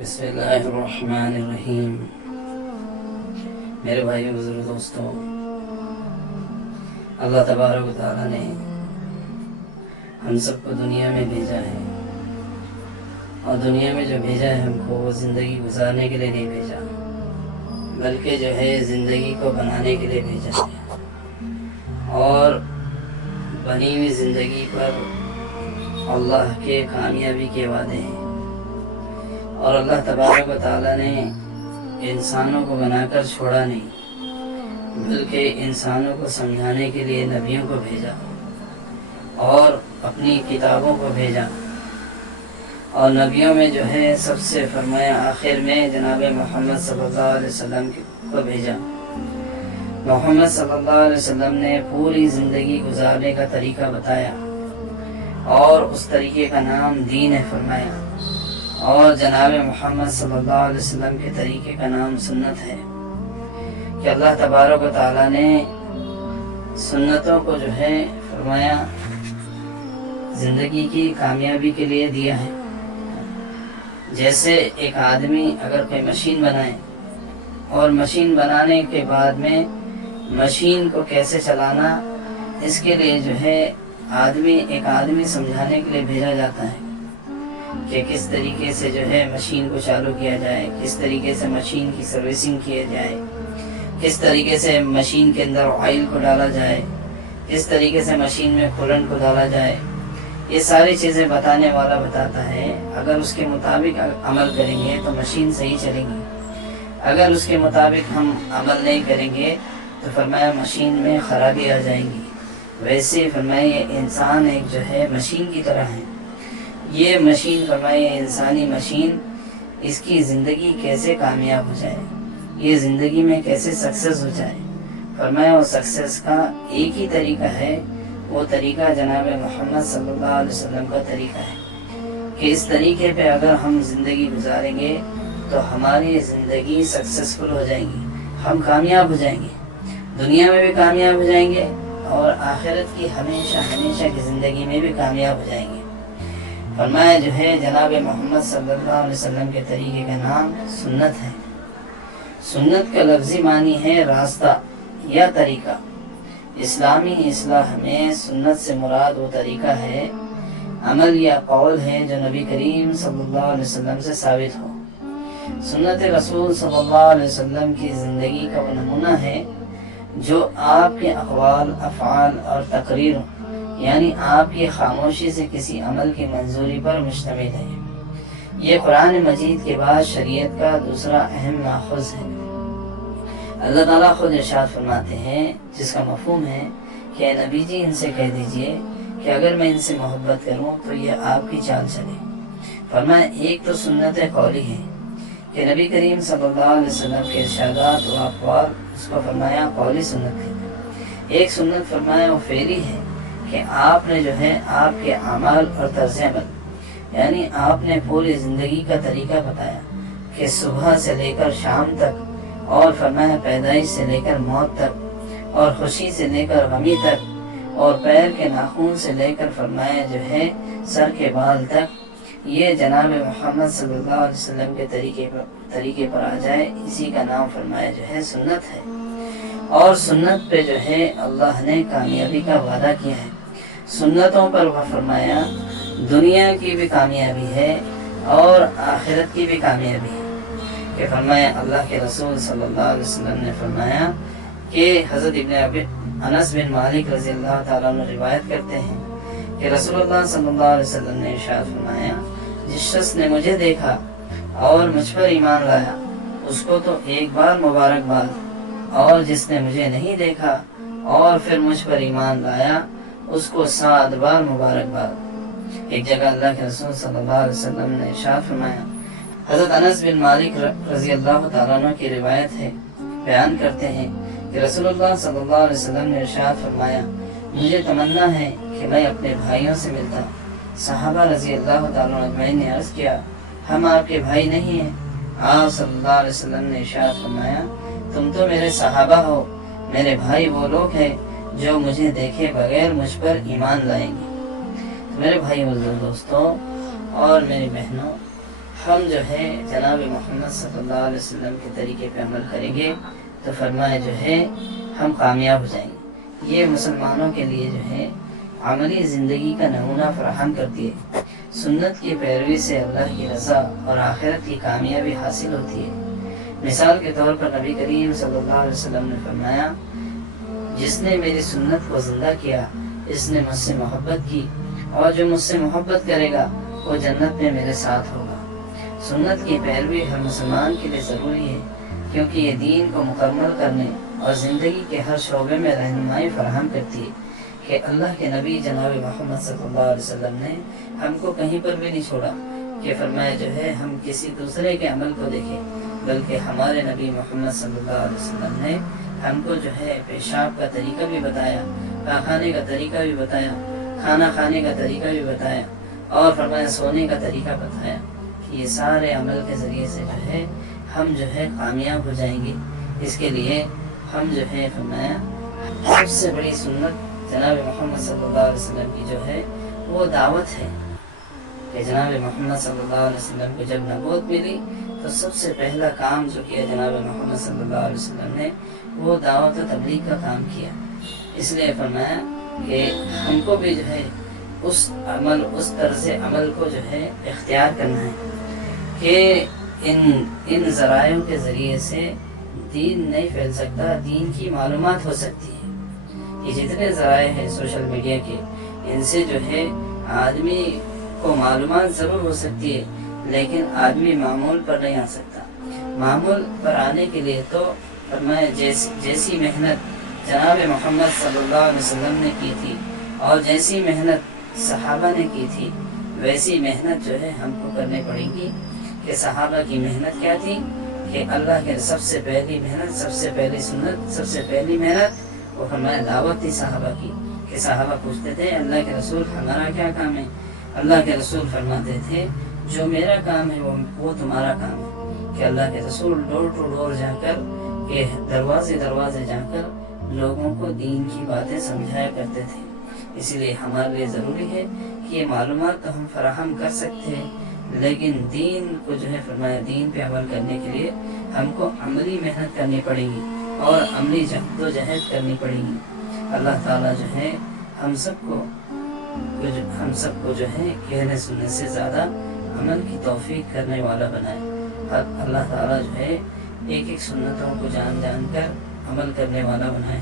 بسم اللہ الرحمن الرحیم۔ میرے بھائی بزرگ دوستوں، اللہ تبارک و تعالیٰ نے ہم سب کو دنیا میں بھیجا ہے، اور دنیا میں جو بھیجا ہے ہم کو وہ زندگی گزارنے کے لیے نہیں بھیجا، بلکہ جو ہے زندگی کو بنانے کے لیے بھیجا ہے۔ اور بنی ہوئی زندگی پر اللہ کے کامیابی کے وعدے ہیں، اور اللہ تبارک و تعالیٰ نے انسانوں کو بنا کر چھوڑا نہیں، بلکہ انسانوں کو سمجھانے کے لیے نبیوں کو بھیجا اور اپنی کتابوں کو بھیجا۔ اور نبیوں میں جو ہے سب سے فرمایا آخر میں جناب محمد صلی اللہ علیہ وسلم کو بھیجا۔ محمد صلی اللہ علیہ وسلم نے پوری زندگی گزارنے کا طریقہ بتایا، اور اس طریقے کا نام دین ہے فرمایا، اور جناب محمد صلی اللہ علیہ وسلم کے طریقے کا نام سنت ہے، کہ اللہ تبارک و تعالیٰ نے سنتوں کو جو ہے فرمایا زندگی کی کامیابی کے لیے دیا ہے۔ جیسے ایک آدمی اگر کوئی مشین بنائے، اور مشین بنانے کے بعد میں مشین کو کیسے چلانا، اس کے لیے جو ہے ایک آدمی سمجھانے کے لیے بھیجا جاتا ہے کہ کس طریقے سے جو ہے مشین کو چالو کیا جائے، کس طریقے سے مشین کی سروسنگ کیا جائے، کس طریقے سے مشین کے اندر آئل کو ڈالا جائے، کس طریقے سے مشین میں کولنٹ کو ڈالا جائے۔ یہ ساری چیزیں بتانے والا بتاتا ہے۔ اگر اس کے مطابق عمل کریں گے تو مشین صحیح چلے گی، اگر اس کے مطابق ہم عمل نہیں کریں گے تو فرمایا مشین میں خرابی آ جائیں گی۔ ویسے فرمایا یہ انسان ایک جو ہے مشین کی طرح ہے۔ یہ مشین فرمایا انسانی مشین، اس کی زندگی کیسے کامیاب ہو جائے، یہ زندگی میں کیسے سکسیس ہو جائے۔ فرمایا وہ سکسیس کا ایک ہی طریقہ ہے، وہ طریقہ جناب محمد صلی اللہ علیہ وسلم کا طریقہ ہے، کہ اس طریقے پہ اگر ہم زندگی گزاریں گے تو ہماری زندگی سکسیسفل ہو جائے گی، ہم کامیاب ہو جائیں گے، دنیا میں بھی کامیاب ہو جائیں گے، اور آخرت کی ہمیشہ کی زندگی میں بھی کامیاب ہو جائیں گے۔ فرمایا جو ہے جناب محمد صلی اللہ علیہ وسلم کے طریقے کا نام سنت ہے۔ سنت کا لفظی معنی ہے راستہ یا طریقہ۔ اسلامی اصلاح میں سنت سے مراد وہ طریقہ ہے، عمل یا قول ہے جو نبی کریم صلی اللہ علیہ وسلم سے ثابت ہو۔ سنت رسول صلی اللہ علیہ وسلم کی زندگی کا وہ نمونہ ہے جو آپ کے اقوال، افعال اور تقریر، یعنی آپ کی خاموشی سے کسی عمل کی منظوری پر مشتمل ہے۔ یہ قرآن مجید کے بعد شریعت کا دوسرا اہم ماخذ ہے۔ اللہ تعالیٰ خود ارشاد فرماتے ہیں، جس کا مفہوم ہے کہ نبی جی ان سے کہہ دیجئے کہ اگر میں ان سے محبت کروں تو یہ آپ کی چال چلے۔ فرمایا ایک تو سنت قولی ہے کہ نبی کریم صلی اللہ علیہ وسلم کے ارشادات و اقوال، اس کو فرمایا قولی سنت ہے۔ ایک سنت فرمایا وہ فعلی ہے، کہ آپ نے جو ہے آپ کے اعمال اور طرز عمل، یعنی آپ نے پوری زندگی کا طریقہ بتایا کہ صبح سے لے کر شام تک، اور فرمایا پیدائش سے لے کر موت تک، اور خوشی سے لے کر غمی تک، اور پیر کے ناخن سے لے کر فرمایا جو ہے سر کے بال تک، یہ جناب محمد صلی اللہ علیہ وسلم کے طریقے پر آ جائے، اسی کا نام فرمایا جو ہے سنت ہے۔ اور سنت پہ جو ہے اللہ نے کامیابی کا وعدہ کیا ہے۔ سنتوں پر وہ فرمایا دنیا کی بھی کامیابی ہے اور آخرت کی بھی کامیابی ہے، کہ فرمایا اللہ کے رسول صلی اللہ علیہ وسلم نے فرمایا کہ حضرت انس بن مالک رضی اللہ تعالیٰ عنہ روایت کرتے ہیں کہ رسول اللہ صلی اللہ علیہ وسلم نے ارشاد فرمایا، جس شخص نے مجھے دیکھا اور مجھ پر ایمان لایا اس کو تو ایک بار مبارکباد، اور جس نے مجھے نہیں دیکھا اور پھر مجھ پر ایمان لایا اس کو 7 بار مبارکباد۔ ایک جگہ اللہ کے رسول صلی اللہ علیہ وسلم نے ارشاد فرمایا، حضرت انس بن مالک رضی اللہ تعالیٰ عنہ کی روایت ہے، بیان کرتے ہیں کہ رسول اللہ صلی اللہ علیہ وسلم نے ارشاد فرمایا، مجھے تمنا ہے کہ میں اپنے بھائیوں سے ملتا۔ صحابہ رضی اللہ تعالیٰ عنہ نے عرض کیا، ہم آپ کے بھائی نہیں ہیں؟ آپ صلی اللہ علیہ وسلم نے ارشاد فرمایا، تم تو میرے صحابہ ہو، میرے بھائی وہ لوگ ہیں جو مجھے دیکھے بغیر مجھ پر ایمان لائیں گے۔ تو میرے بھائی بزرگ دوستوں اور میری بہنوں، ہم جو ہے جناب محمد صلی اللہ علیہ وسلم کے طریقے پہ عمل کریں گے تو فرمایا جو ہے ہم کامیاب ہو جائیں گے۔ یہ مسلمانوں کے لیے جو ہے عملی زندگی کا نمونہ فراہم کرتی ہے۔ سنت کی پیروی سے اللہ کی رضا اور آخرت کی کامیابی حاصل ہوتی ہے۔ مثال کے طور پر نبی کریم صلی اللہ علیہ وسلم نے فرمایا، جس نے میری سنت کو زندہ کیا اس نے مجھ سے محبت کی، اور جو مجھ سے محبت کرے گا وہ جنت میں میرے ساتھ ہوگا۔ سنت کی پیروی ہر مسلمان کے لیے ضروری ہے، کیونکہ یہ دین کو مکمل کرنے اور زندگی کے ہر شعبے میں رہنمائی فراہم کرتی ہے کہ اللہ کے نبی جناب محمد صلی اللہ علیہ وسلم نے ہم کو کہیں پر بھی نہیں چھوڑا کہ فرمایا جو ہے ہم کسی دوسرے کے عمل کو دیکھیں، بلکہ ہمارے نبی محمد صلی اللہ علیہ وسلم نے ہم کو جو ہے پیشاب کا طریقہ بھی بتایا، پاخانے کا طریقہ بھی بتایا، کھانا کھانے کا طریقہ بھی بتایا، اور فرمایا سونے کا طریقہ بتایا کہ یہ سارے عمل کے ذریعے سے جو ہے ہم جو ہے کامیاب ہو جائیں گے۔ اس کے لیے ہم جو ہے فرمایا سب سے بڑی سنت جناب محمد صلی اللہ علیہ وسلم کی جو ہے وہ دعوت ہے کہ جناب محمد صلی اللہ علیہ وسلم کو جب نبوت ملی تو سب سے پہلا کام جو کیا جناب محمد صلی اللہ علیہ وسلم نے وہ دعوت و تبلیغ کا کام کیا۔ اس لیے فرمایا کہ ہم کو بھی جو ہے اس طرز عمل کو جو ہے اختیار کرنا ہے کہ ان ذرائع کے ذریعے سے دین نہیں پھیل سکتا، دین کی معلومات ہو سکتی ہے۔ یہ جتنے ذرائع ہیں سوشل میڈیا کے، ان سے جو ہے آدمی کو معلومات ضرور ہو سکتی ہے، لیکن آدمی معمول پر نہیں آ سکتا۔ معمول پر آنے کے لیے تو فرمایا جیسی محنت جناب محمد صلی اللہ علیہ وسلم نے کی تھی اور جیسی محنت صحابہ نے کی تھی، ویسی محنت جو ہے ہم کو کرنی پڑے گی۔ کہ صحابہ کی محنت کیا تھی کہ اللہ کے سب سے پہلی محنت، سب سے پہلی سنت، سب سے پہلی محنت وہ فرمایا دعوت تھی صحابہ کی۔ کہ صحابہ پوچھتے تھے اللہ کے رسول ہمارا کیا کام ہے؟ اللہ کے رسول فرماتے تھے جو میرا کام ہے وہ تمہارا کام ہے۔ کہ اللہ کے رسول ڈور ٹو ڈور جا کر، کہ دروازے دروازے جا کر لوگوں کو دین کی باتیں سمجھایا کرتے تھے۔ اس لیے ہمارے لیے ضروری ہے کہ یہ معلومات تو ہم فراہم کر سکتے ہیں، لیکن دین کو جو ہے فرمایا دین پہ عمل کرنے کے لیے ہم کو عملی محنت کرنی پڑے گی اور عملی جہد و جہد کرنی پڑے گی۔ اللہ تعالیٰ جو ہے ہم سب کو جو ہے کہنے سننے سے زیادہ عمل کی توفیق کرنے والا بنائے۔ اللہ تعالیٰ جو ہے ایک ایک سنتوں کو جان جان کر عمل کرنے والا بنائے۔